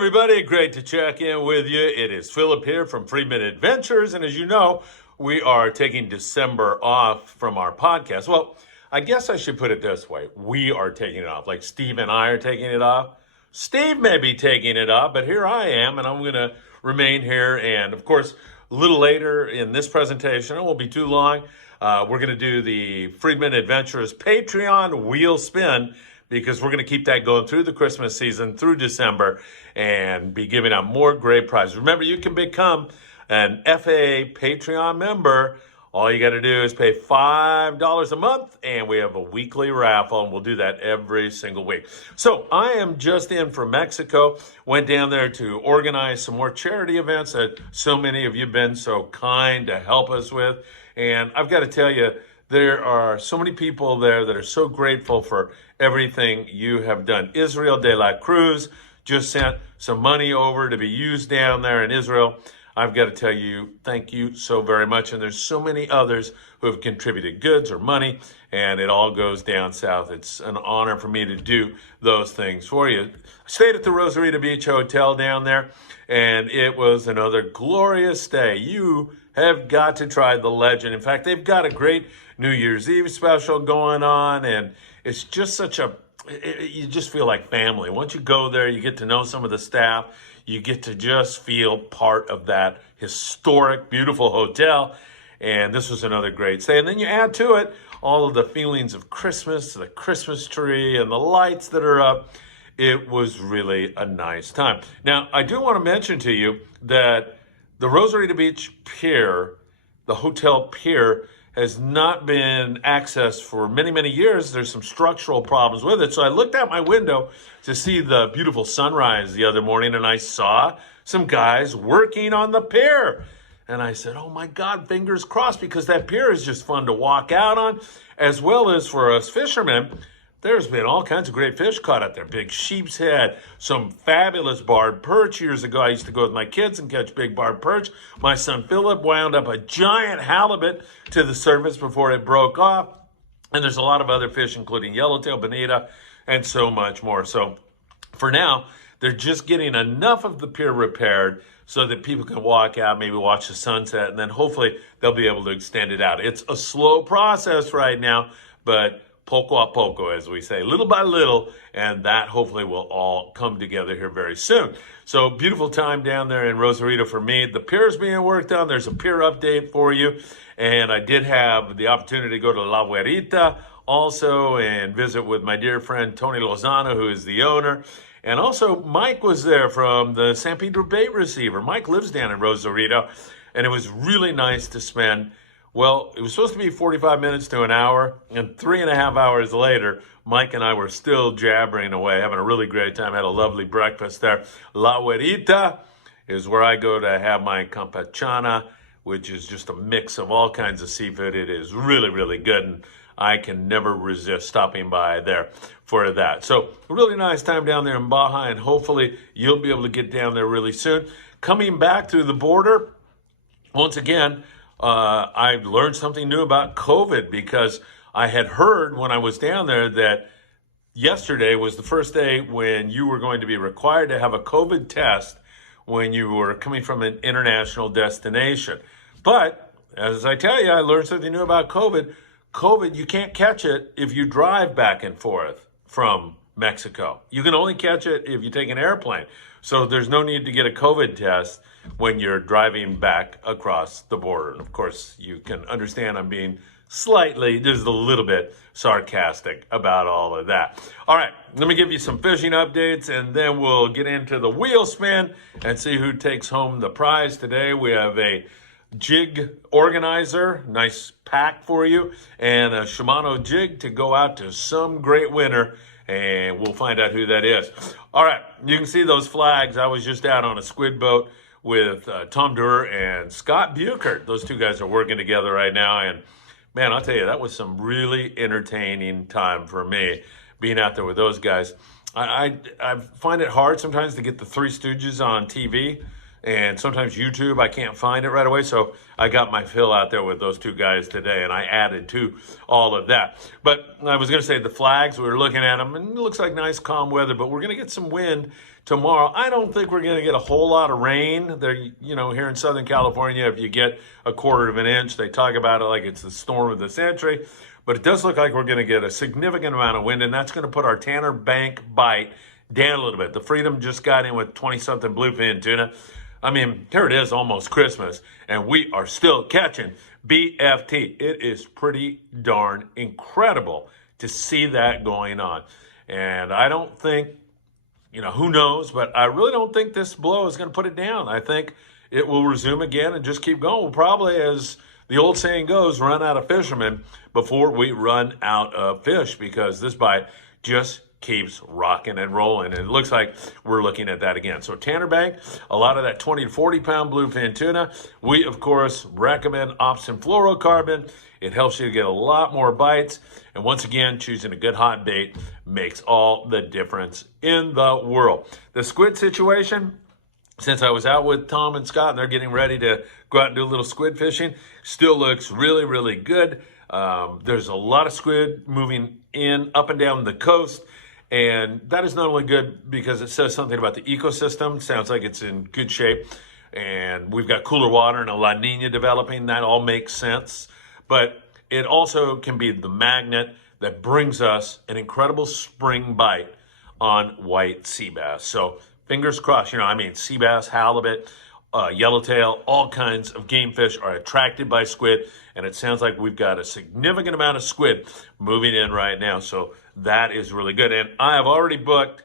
everybody, great to check in with you. It is Philip here from Friedman Adventures, and as you know, we are taking December off from our podcast. Well, I guess I should put it this way. We are taking it off, like Steve and I are taking it off. Steve may be taking it off, but here I am, and I'm going to remain here. And of course, a little later in this presentation, it won't be too long, we're going to do the Friedman Adventures Patreon wheel spin, because we're going to keep that going through the Christmas season, through December, and be giving out more great prizes. Remember, you can become an FAA Patreon member. All you got to do is pay $5 a month, and we have a weekly raffle, and we'll do that every single week. So I am just in from Mexico. Went down there to organize some more charity events that so many of you have been so kind to help us with. And I've got to tell you, there are so many people there that are so grateful for everything you have done. Israel de la Cruz just sent some money over to be used down there in Israel. I've got to tell you, thank you so very much. And there's so many others who have contributed goods or money, and it all goes down south. It's an honor for me to do those things for you. I stayed at the Huerita Beach Hotel down there, and it was another glorious stay. You have got to try the Legend. In fact, they've got a great New Year's Eve special going on, and it's just you just feel like family. Once you go there, you get to know some of the staff. You get to just feel part of that historic, beautiful hotel. And this was another great stay. And then you add to it all of the feelings of Christmas, the Christmas tree, and the lights that are up. It was really a nice time. Now, I do want to mention to you that the Huerita Beach Pier, the Hotel Pier, has not been accessed for many, many years. There's some structural problems with it. So I looked out my window to see the beautiful sunrise the other morning, and I saw some guys working on the pier. And I said, oh my God, fingers crossed, because that pier is just fun to walk out on, as well as for us fishermen. There's been all kinds of great fish caught out there. Big sheep's head, some fabulous barred perch. Years ago, I used to go with my kids and catch big barred perch. My son Philip wound up a giant halibut to the surface before it broke off. And there's a lot of other fish, including yellowtail, bonita, and so much more. So for now, they're just getting enough of the pier repaired so that people can walk out, maybe watch the sunset, and then hopefully they'll be able to extend it out. It's a slow process right now, but poco a poco, as we say, little by little, and that hopefully will all come together here very soon. So beautiful time down there in Huerita for me. The pier is being worked on. There's a pier update for you, and I did have the opportunity to go to La Huerita also and visit with my dear friend Tony Lozano, who is the owner. And also Mike was there from the San Pedro Bait Receiver. Mike lives down in Huerita, and it was really nice to spend. Well, it was supposed to be 45 minutes to an hour, and 3.5 hours later, Mike and I were still jabbering away, having a really great time. Had a lovely breakfast there. La Huerita is where I go to have my campechana, which is just a mix of all kinds of seafood. It is really, really good, and I can never resist stopping by there for that. So a really nice time down there in Baja, and hopefully you'll be able to get down there really soon. Coming back through the border, once again, I learned something new about COVID, because I had heard when I was down there that yesterday was the first day when you were going to be required to have a COVID test when you were coming from an international destination. But as I tell you, I learned something new about COVID. COVID, you can't catch it if you drive back and forth from Mexico. You can only catch it if you take an airplane. So there's no need to get a COVID test when you're driving back across the border. And of course, you can understand I'm being slightly, just a little bit sarcastic about all of that. All right, let me give you some fishing updates, and then we'll get into the wheel spin and see who takes home the prize today. We have a jig organizer, nice pack for you, and a Shimano jig to go out to some great winner, and we'll find out who that is. All right, you can see those flags. I was just out on a squid boat with Tom Durr and Scott Buchert. Those two guys are working together right now, and man, I'll tell you, that was some really entertaining time for me, being out there with those guys. I find it hard sometimes to get the Three Stooges on TV, and sometimes YouTube, I can't find it right away. So I got my fill out there with those two guys today, and I added to all of that. But I was going to say the flags, we were looking at them, and it looks like nice calm weather, but we're going to get some wind tomorrow. I don't think we're going to get a whole lot of rain. There, here in Southern California, if you get a quarter of an inch, they talk about it like it's the storm of the century. But it does look like we're going to get a significant amount of wind, and that's going to put our Tanner Bank bite down a little bit. The Freedom just got in with 20-something bluefin tuna. I mean, here it is, almost Christmas, and we are still catching BFT. It is pretty darn incredible to see that going on. And I don't think, who knows, but I really don't think this blow is going to put it down. I think it will resume again and just keep going. We'll probably, as the old saying goes, run out of fishermen before we run out of fish, because this bite just keeps rocking and rolling. And it looks like we're looking at that again. So Tanner Bank, a lot of that 20 to 40 pound bluefin tuna. We, of course, recommend Opsin fluorocarbon. It helps you to get a lot more bites. And once again, choosing a good hot bait makes all the difference in the world. The squid situation, since I was out with Tom and Scott and they're getting ready to go out and do a little squid fishing, still looks really, really good. There's a lot of squid moving in up and down the coast. And that is not only good because it says something about the ecosystem. Sounds like it's in good shape. And we've got cooler water and a La Nina developing. That all makes sense. But it also can be the magnet that brings us an incredible spring bite on white sea bass. So fingers crossed, sea bass, halibut, yellowtail, all kinds of game fish are attracted by squid. And it sounds like we've got a significant amount of squid moving in right now. So that is really good. And I have already booked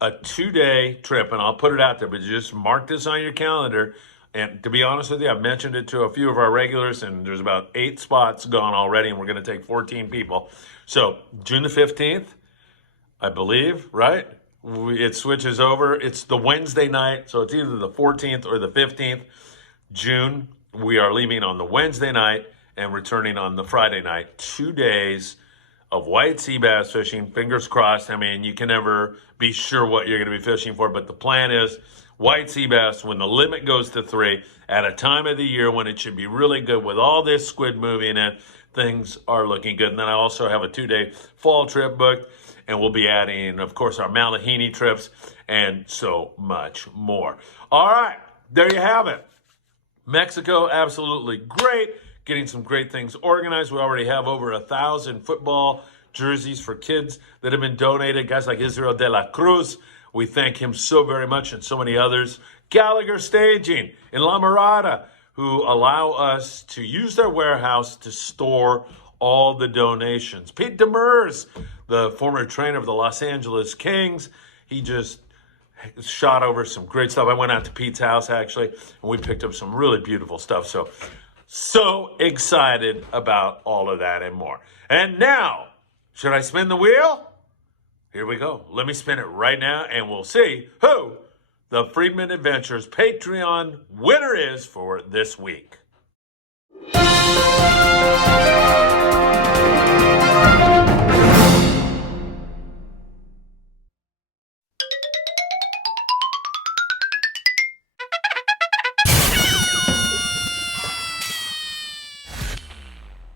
a 2-day trip, and I'll put it out there, but just mark this on your calendar. And to be honest with you, I've mentioned it to a few of our regulars, and there's about 8 spots gone already, and we're going to take 14 people. So June the 15th, I believe, right? It switches over. It's the Wednesday night, so it's either the 14th or the 15th. June, we are leaving on the Wednesday night and returning on the Friday night. 2 days of white sea bass fishing. Fingers crossed. I mean, you can never be sure what you're going to be fishing for, but the plan is white sea bass when the limit goes to 3 at a time of the year when it should be really good with all this squid moving in. Things are looking good. And then I also have a 2-day fall trip booked, and we'll be adding, of course, our Malahini trips and so much more. All right, there you have it. Mexico, absolutely great. Getting some great things organized. We already have over 1,000 football jerseys for kids that have been donated. Guys like Israel de la Cruz, we thank him so very much, and so many others. Gallagher Staging in La Mirada, who allow us to use their warehouse to store all the donations. Pete Demers, the former trainer of the Los Angeles Kings, he just shot over some great stuff. I went out to Pete's house, actually, and we picked up some really beautiful stuff. So excited about all of that and more. And now, should I spin the wheel? Here we go. Let me spin it right now, and we'll see who the Friedman Adventures Patreon winner is for this week.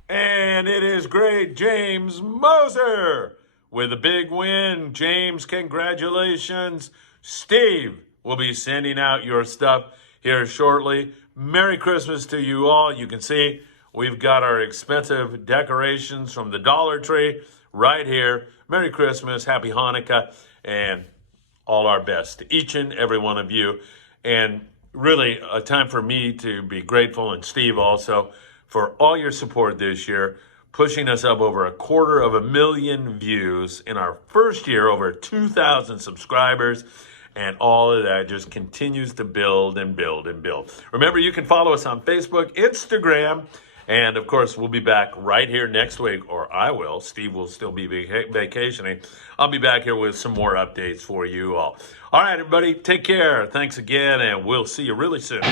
And it is great James Moser with a big win. James, congratulations. Steve will be sending out your stuff here shortly. Merry Christmas to you all. You can see we've got our expensive decorations from the Dollar Tree right here. Merry Christmas, Happy Hanukkah, and all our best to each and every one of you. And really a time for me to be grateful, and Steve also, for all your support this year, pushing us up over 250,000 views in our first year, over 2,000 subscribers, and all of that just continues to build and build and build. Remember, you can follow us on Facebook, Instagram, and of course, we'll be back right here next week, or I will. Steve will still be vacationing. I'll be back here with some more updates for you all. All right, everybody, take care. Thanks again, and we'll see you really soon.